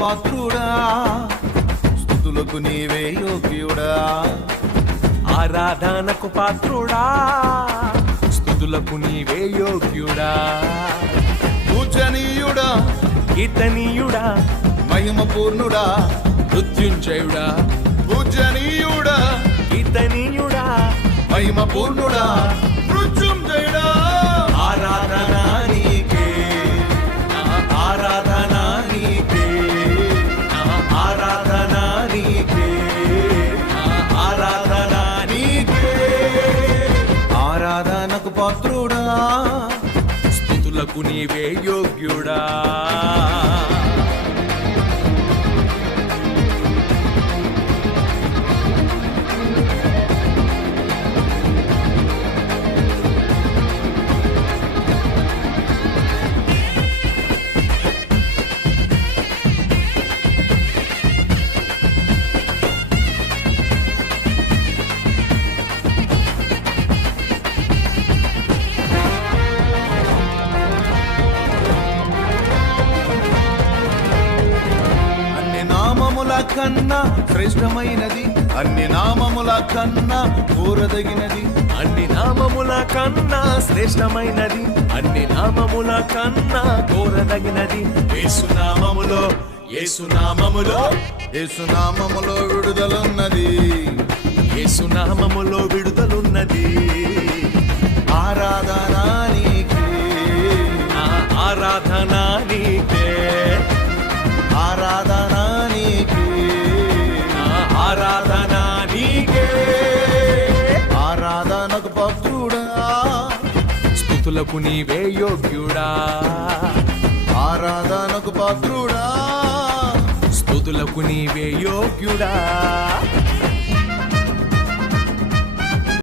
పాత్రుడా స్తుతులకు నీవే యోగ్యుడా, ఆరాధనకు పాత్రుడా స్తుతులకు నీవే యోగ్యుడా, పూజనీయుడా కీర్తనీయుడా మహిమ పూర్ణుడా, మృత్యుంజయుడా పూజనీయుడా కీర్తనీయుడా మహిమ పూర్ణుడా, మృత్యుంజయుడా. ఆరాధన నీకే, ఆరాధన నీకే, ఆరాధన నీకే, ఆరాధన నీకే. ఆరాధనకు పాత్రుడా స్తుతులకు నీవే యోగ్యుడా. కన్నా శ్రేష్టమైనది, అన్ని నామముల కన్నా కోరదగినది, అన్ని నామముల కన్నా శ్రేష్టమైనది, అన్ని నామముల కన్నా కోరదగినది. యేసునామములో, యేసునామములో, యేసునామములో విడుదలున్నది, యేసునామములో విడుదలున్నది. ఆరాధన నీకే, ఆరాధన నీకే, ఆరాధన నీకే, ఆరాధన నీకే. ఆరాధనకు పాత్రుడా స్తుతులకు నీవే యోగ్యుడా, ఆరాధనకు పాత్రుడా స్తుతులకు నీవే యోగ్యుడా.